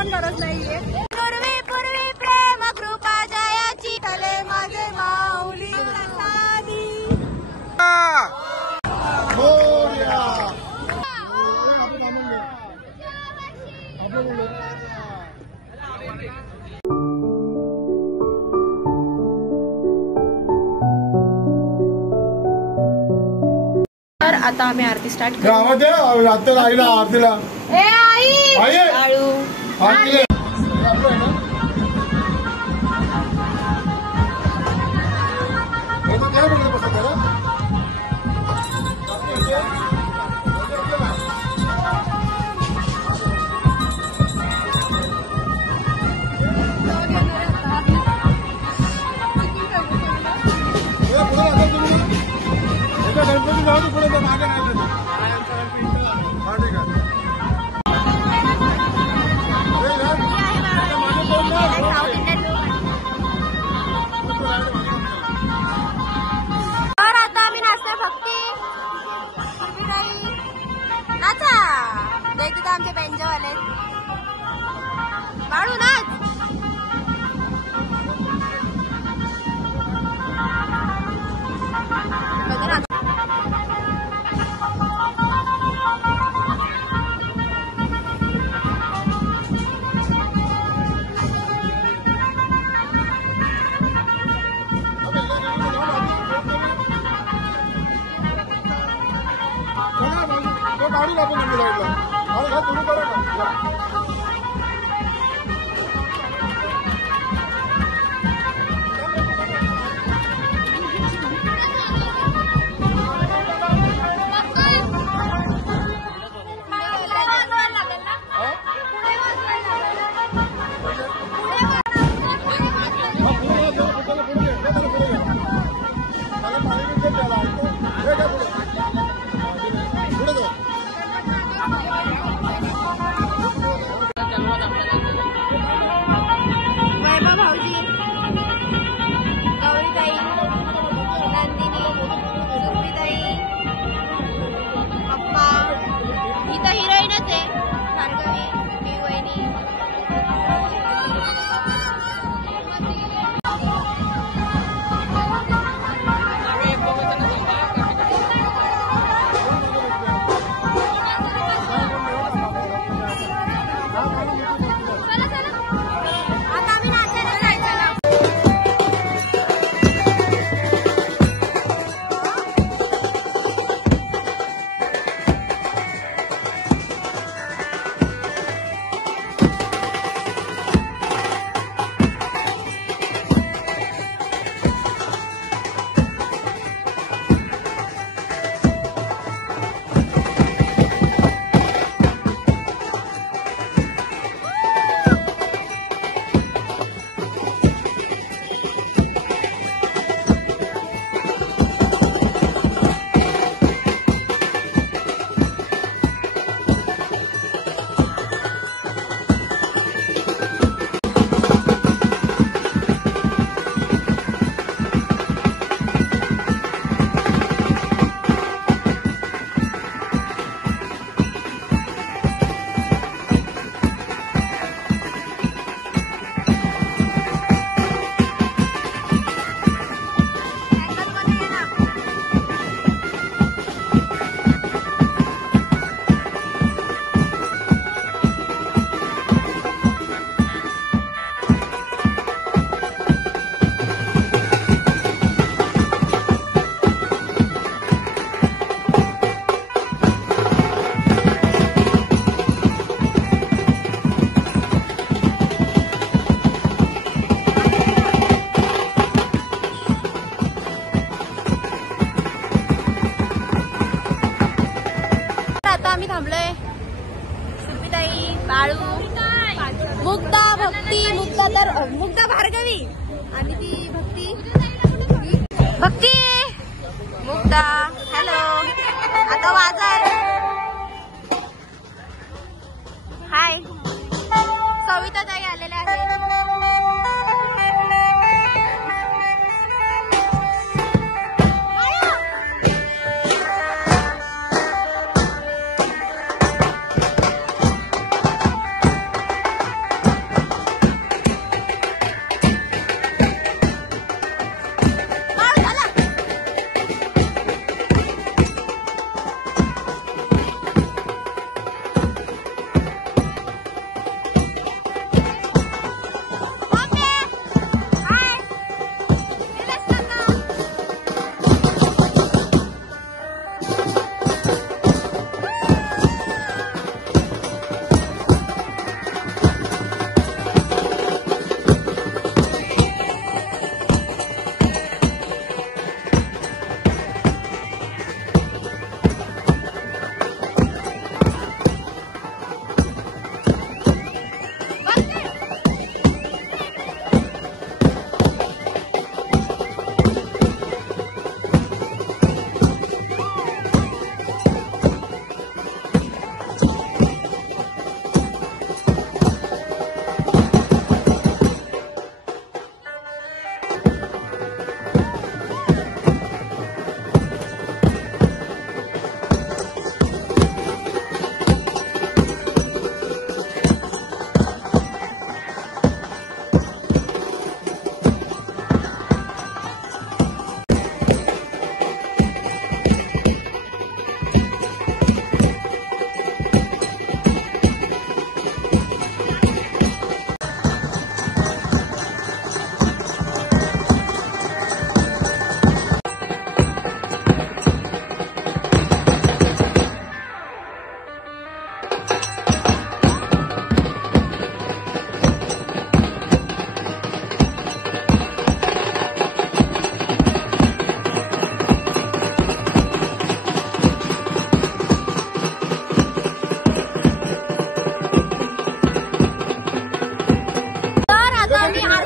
पण गरज नाहीये. पूर्वी पूर्वी प्रेम कृपा जयाची ठले माझे माऊली प्रसादी. तर आता आम्ही आरती स्टार्ट करू. आरतीला ए आई आळू गणपती जाऊ पुढे मागे नाही. तर आता आम्ही नाचतोय भक्ती नाचा देख तिथं आमचे बेंजवाले बाळू नाच. गाडी लागून तुम्ही करा ना.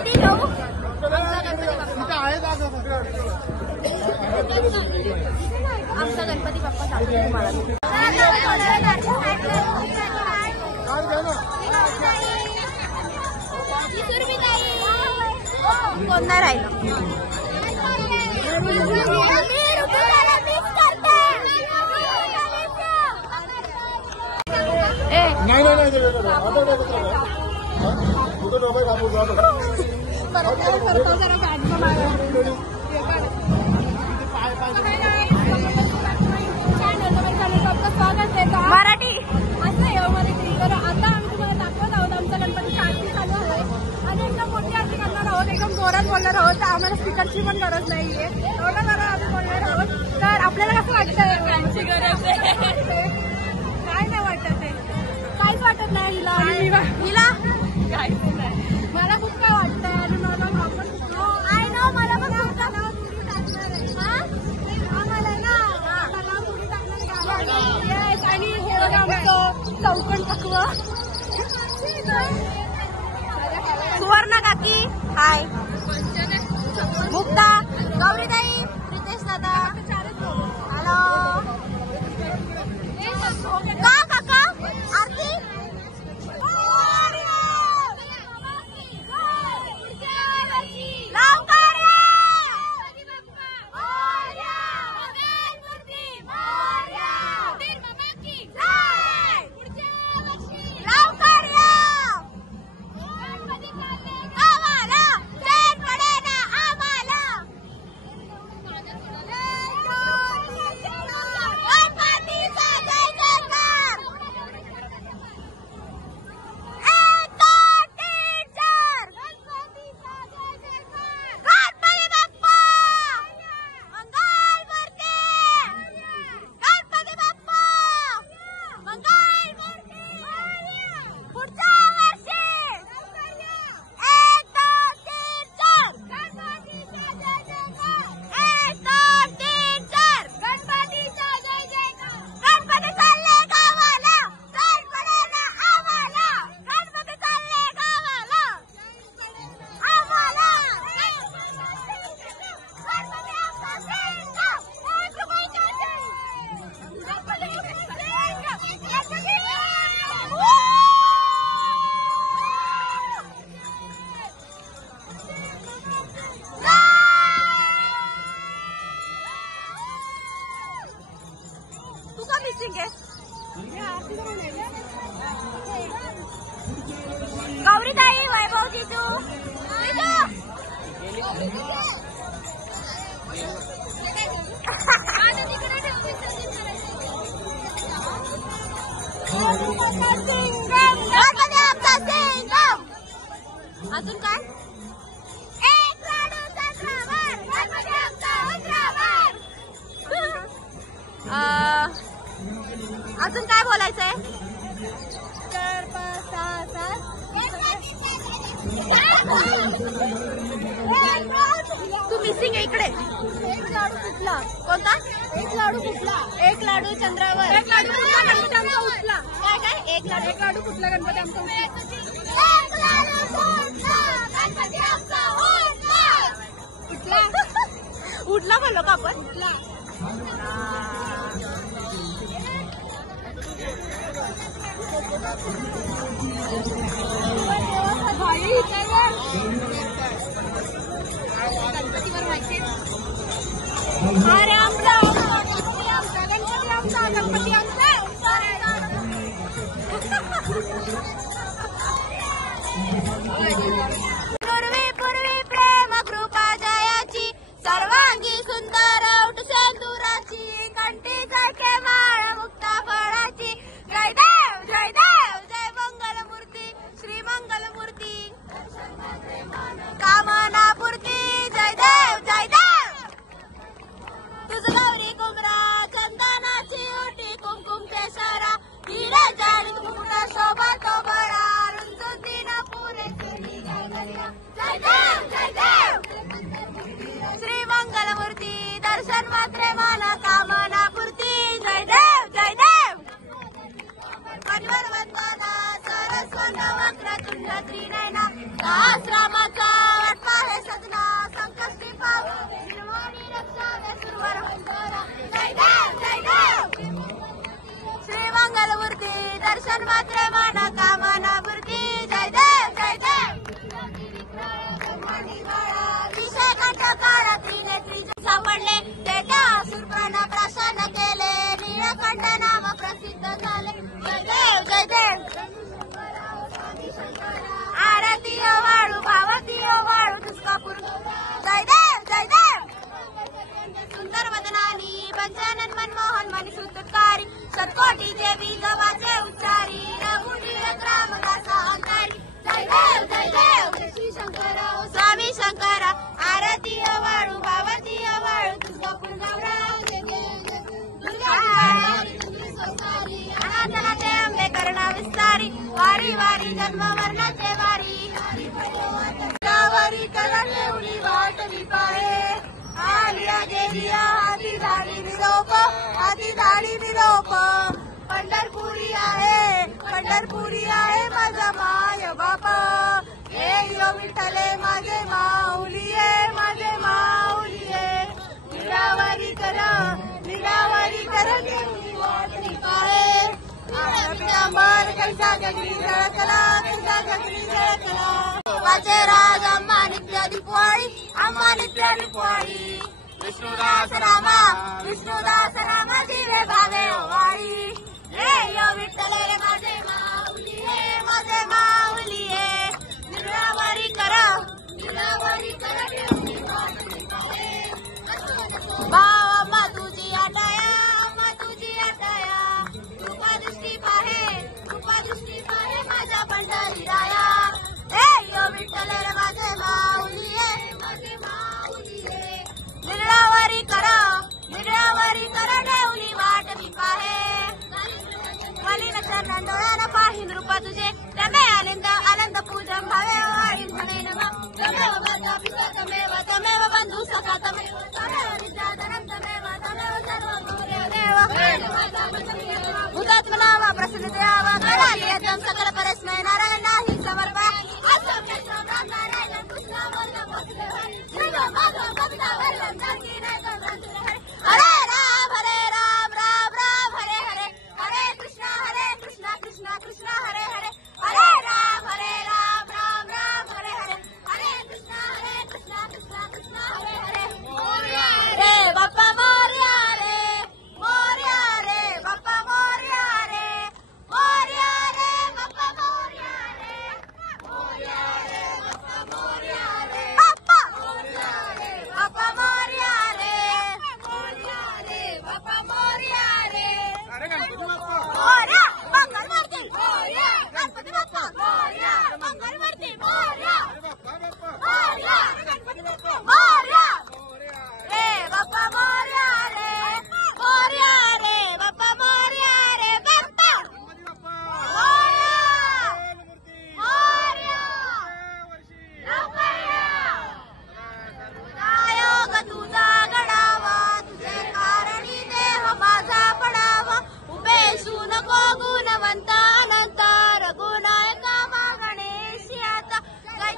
गणपती घेऊ. आमचा गणपती बाप्पा सांगतो तुम्हाला. कोण नाही राहिलं. मराठी असं आहे मराठी. तर आता आम्ही तुम्हाला दाखवत आहोत आमचा गणपती आरती चालू आहे आणि एकदम मोठी आरती करणार आहोत. एकदम जोरात बोलणार आहोत. आम्हाला स्पीकरची पण गरज नाहीये. एवढं जरा आम्ही बोलणार आहोत. तर आपल्याला कसं वाटतं आमची गरज आहे. काय नाही वाटत आहे. काहीच वाटत नाही हिला. हिला काहीच नाही. मला खूप काय वाटतंय आणि मला आपण आय नो मला पण खूप आम्हाला ना मला मुली टाकणार आणि हे बघा आमचं चौकण पक्व सुवर्णा काकी. हाय मुक्ता गौरीताई प्रितेश दादा. हॅलो का काका आरती गौरीताई वैभव जिजू अजून काय अजून काय बोलायचंय. तू मिसिंग आहे इकडे. एक लाडू कुठला कोणता. एक लाडू कुठला. एक लाडू चंद्रावर. एक लाडू कुठला गणपती आमचा उठला. काय काय एक लाडू कुठला गणपती आमचा उठला. उठला बोललो का आपण. उठला. अरे आमचा गणपती आमचा पूर्वी पूर्वी प्रेम कृपा जयाची सर्वांगी सुंदर उठ सेंदुराची कंठी सारखे माळ मुक्ता फळाची. जय देव जय देव जय मंगलमूर्ती श्री मंगलमूर्ती कामना पूर्ती. जय देव जय देव. पडले ते त्या असुरप्राण प्रसन्न केले नीळकंठ नाम प्रसिद्ध झाले जय देव आरती वाळू भावती वाळू तुस्कापूर जय देव सुंदर वदनानी पंचानन मनमोहन मनी सुतकारी सतकोटी देवी जवाचे उच्चारी रघुवीर रामदासा अंतारी जय देव श्री शंकर स्वामी शंकरा आरती वाळू भावती वाळू तुस्कापूर अनाथनाथे अंबे करुणा विस्तारी वारी वारी जन्म मरणाचे वारी करणे उडी वाट विपाळे आलिया गेलिया हाती झाली निरोप पंढरपुरी आहे माझा माय बाप हे यो विठ्ठले माझे माऊलिये निरावरी कर देऊनी वाट निपाळे पितांबर कैसा जगली झळकला वाचे राज अम्मा नित्य दिपवाळी विष्णुदास रामा दिवे भावे ओवाळी हे यो विठ्ठले रे माझे माऊलिये निरावरी कर भाव अम्मा तुझी आटाया कृपा दृष्टी पाहे माझ्या पंढरी राया हे यो विठ्ठले रे माझे माऊलिये निरावरी कर देऊनी वाट मी पाहे मलिन चरण डोळ्यानं पाहीन रूप तुझे तमे आनंद पूजन भावे वाळी म्हणे नमः तमेव बंधू सखा तमेव विद्याधरम तमेव सर्व देव हुतात्मनावा प्रसन्न देवा कराली यज्ञ सकल परस्मय नारायण नाही समर्पया नारायण कृष्ण वर्ण बसले हरे राम राम हरे हरे हरे कृष्ण कृष्ण कृष्ण हरे हरे हरे राम राम हरे हरे हरे कृष्ण कृष्ण हरे हरे रे बाप्पा मोरया रे बाप्पा मोरया रे बाप्पा मोरया रे बाप्पा मोरया रे बाप्पा मोरया रे बाप्पा मोरया रे अरे गणपती बाप्पा मोरया मंगल मूर्ती मोरया गणपती बाप्पा मोरया मंगल मूर्ती मोरया मोरया गणपती बाप्पा मोरया रे बाप्पा मोरया रे बाप्पा मोरया रे बाप्पा मोरया योग तुझा गडावा तुझे कारणी देह माझा पडावा उभे नको गुणवंत अनंत रघुनायका मा गणेश आता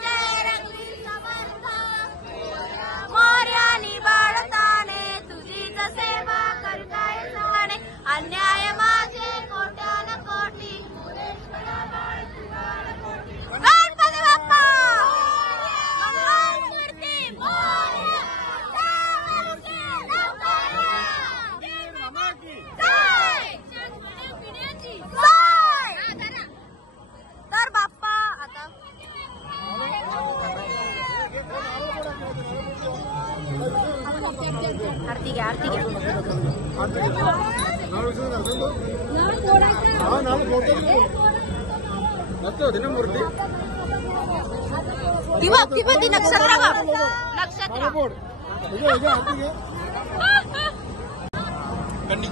जय रघुवीर समर्थ मोर्यानी बाळताने तुझीच सेवा करताय सवाने अन्याय माझे कोट्यान कोटी गणपती बाप्पा मंगलमूर्ती मोरया तर बाप्पा आता आरती घ्या होती ना मूर्ती ती नक्षत्र कंडी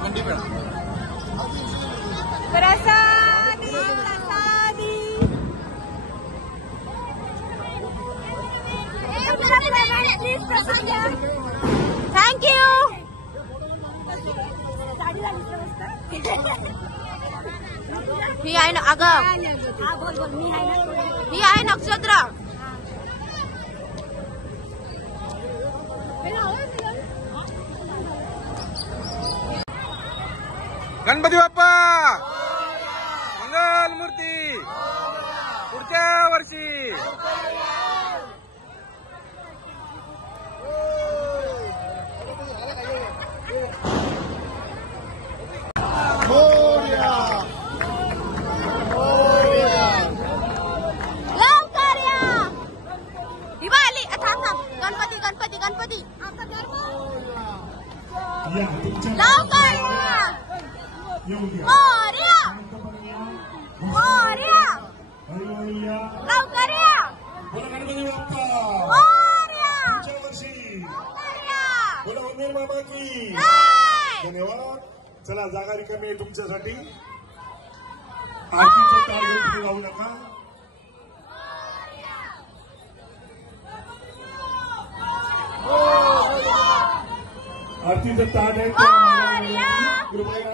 प्रसादी थँक्यू ही आहे ना अगं ही आहे नक्षत्र गणपती बाप्पा मंगल मूर्ती पुढच्या वर्षी गणपती गणपती आमचा धर्म या लवकर या. मोरया मोरया लवकर या. गणपती बाप्पा मोरया पुढच्या वर्षी लवकर या. बोला उमेर बाबा की जय. धन्यवाद. चला जागा रिकामी आहे तुमच्यासाठी. आरतीचं ताट घेऊन जाऊ नका. आरतीचं ताट आहे कृपया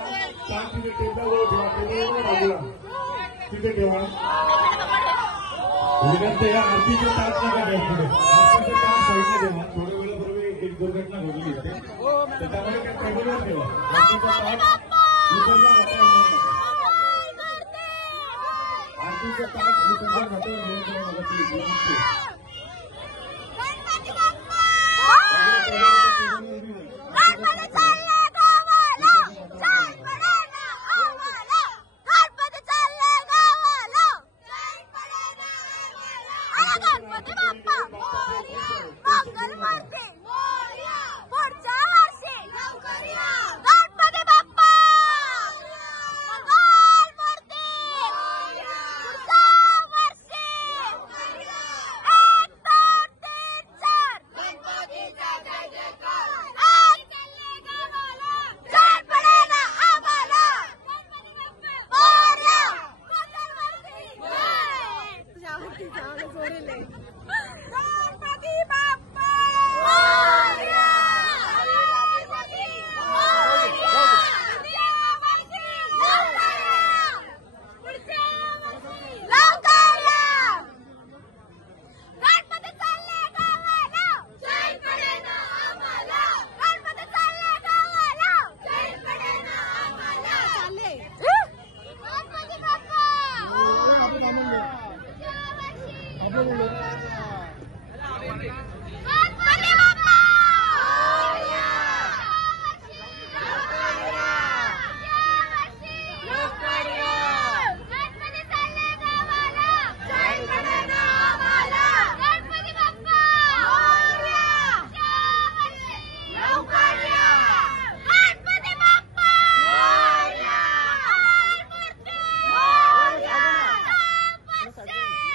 ताट तिथे टेबलावर ठेवा. टेबलवर बाजूला तिथे ठेवा. विनंती आहे, आरतीचं ताट नका द्या पुढे. आरतीचं ताट साईडला ठेवा. थोड्या वेळापूर्वी एक दुर्घटना घडली होती त्याच्यामुळे त्या टेबलवर ठेवा. आरतीचं ताट विसर्जन घाटावर नेऊ नका. आरतीचं ताट विसर्जन घाटावर नेऊ नका प्लीज. विनंती आहे. गणपती बाप्पा गणपती चालले गावाला. जय पडेना आम्हाला. गणपती चालले गावाला. जय पडेना आम्हाला. अरे गणपती बाप्पा मंगलमूर्ती पुढच्या वर्षी लवकर या. गणपती बाप्पा मंगलमूर्ती पुढच्या वर्षी 1 2 3 4 गणपतीचा जय जयकार. जय पडेना आम्हाला. मोरया गणपती बाप्पा मोरया. लवकर या. गणपती चालले गावाला. जय पडेना आम्हाला. गणपती चालले गावाला. जय पडेना आम्हाला. चालले गणपती बाप्पा गणपती बाप्पा गणपती चालले गावाला. जय पडेना आम्हाला. गणपती बाप्पा लवकर या. गणपती बाप्पा मंगलमूर्ती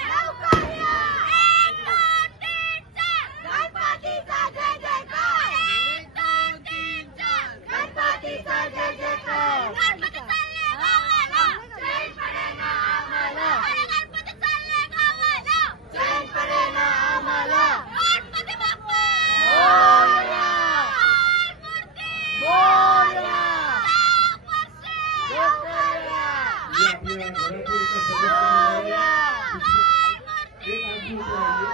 लवकर या. 1 2 3 4 गणपतीचा जय जयकार. 1 2 3 4 गणपतीचा जय जयकार. गणपती चालले गावाला. जय पडेना आम्हाला. अरे गणपती चालले गावाला. जय पडेना आम्हाला. गणपती बाप्पा मंगलमूर्ती लवकर या. हे आपल्या घरातील एका सदस्याने एक आजी उभी आहे.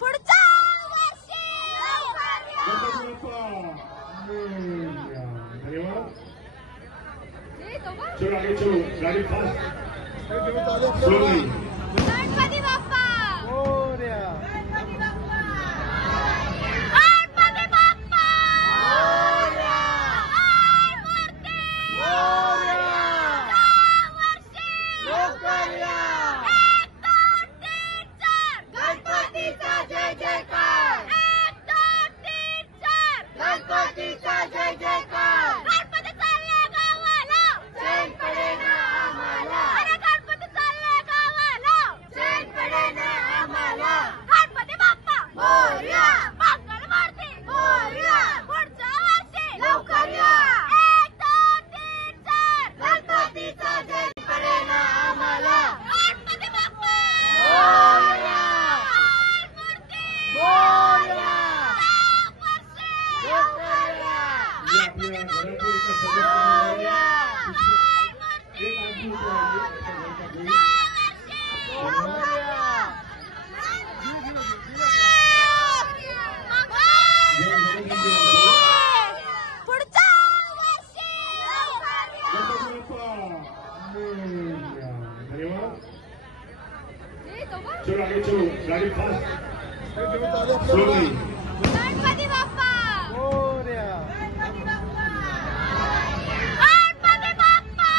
पुढच्या वर्षी गणपती बाप्पा मोरया. धन्यवाद. चलो आगे चलो. गाड़ी फास्ट. स्लोली. गणपती बाप्पा गणपती बाप्पा गणपती बाप्पा मंगलमूर्ती लवकर या. 1 2 3 4 गणपतीचा जय जयकार. 1 2 3 4 गणपतीचा जय जयकार. गणपती चालले गावाला. जय पडेना आम्हाला. अरे गणपती चालले गावाला. जय पडेना आम्हाला. गणपती बाप्पा मोरया. मंगलमूर्ती पुढच्या वर्षी लवकर या. 1 2 3 4 गणपतीचा जय पडेना आम्हाला. गणपती बाप्पा मोरया. लवकर या. हे आपल्या घरातील एका सदस्याने एक आजी उभी आहे. पुढच्या वर्षी गणपती बाप्पा मोरया. धन्यवाद. चलो आगे चलो. गाड़ी फास्ट. स्लोली. गणपती बाप्पा गणपती बाप्पा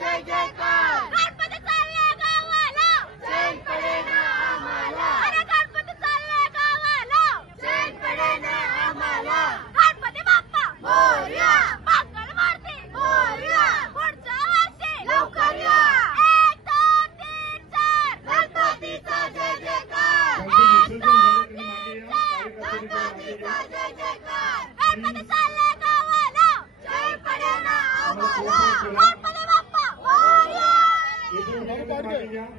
जय जयकार. गणपती चालला गावाला, चैन पडेना आम्हाला. अरे गणपती चालला गावाला, चैन पडेना आम्हाला. गणपती बाप्पा मोरया, मंगल मूर्ती मोरया. पुढच्या वर्षी लवकर या. 1 2 3 4 गणपतीचा जय जयकार. 1 2 3 4 गणपतीचा जय जयकार. गणपती चालला गावाला, चैन पडेना आम्हाला. गणपती बाप्पा मोरया.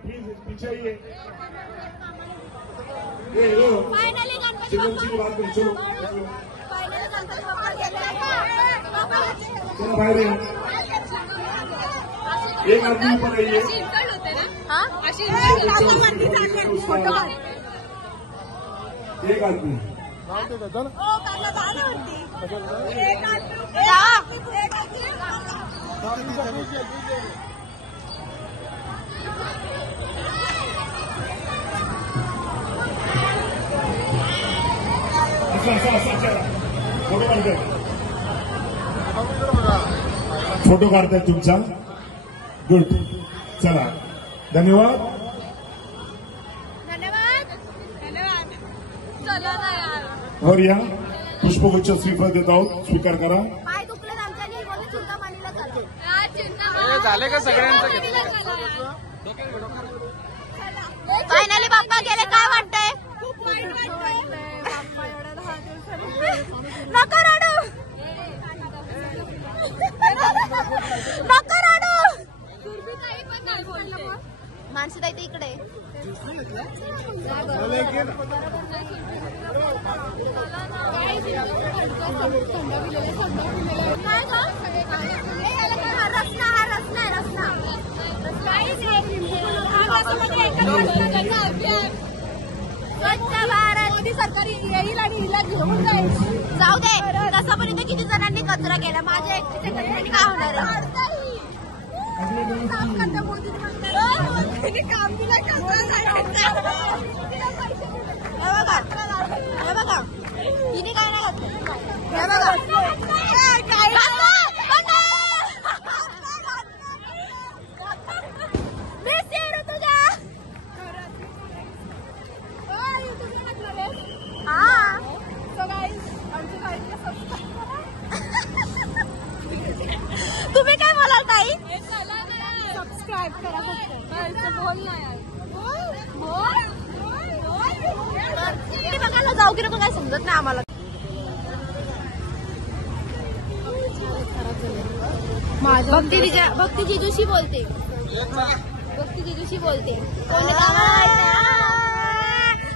प्लीज पीछे आइए. ये लो फायनली गणपती चिकन की बात पूछो. फायनली गणपती बाप्पा गेले. चलो बाहर ये. एक आदमी ऊपर आइए. एक आदमी फोटो काढताय. फोटो काढताय तुमचा. गुड. चला धन्यवाद. चला ना यार. और या पुष्पगुच्छ श्रीफळ देत आहोत. स्वीकार करा. पाय दुखले आमच्या नाही बोलले चिंतामणीला चला. झाले का सगळ्यांचं फायनली बाप्पा गेले. काय वाटतंय? खूप वाईट वाटतंय. बाप्पा एवढ्या 10 दिवसांनी नको रडू. नको रडू. माणसं ताई इकडे. स्वच्छ भारत मोदी सरकार येईल आणि हिला घेऊन जाईल. जाऊ दे. तसं पण इथे किती जणांनी कचरा केला. माझ्या एकटीच्या कचऱ्याने काय होणार आहे? काम दिलं हे बघा तिने काय नाही हे बघा तुम्ही काय बोलाल ताई? सबस्क्राईब करा फक्त. बोल ना यार. बघायला जाऊ की नको काय समजत नाही आम्हाला. भक्ती जिजूशी बोलते. भक्ती जिजूशी बोलते.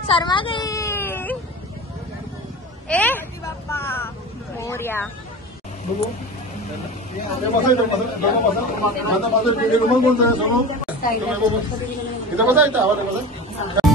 सर्वांनी ए बाप्पा मोरया. इथं बसा. इथं आवाज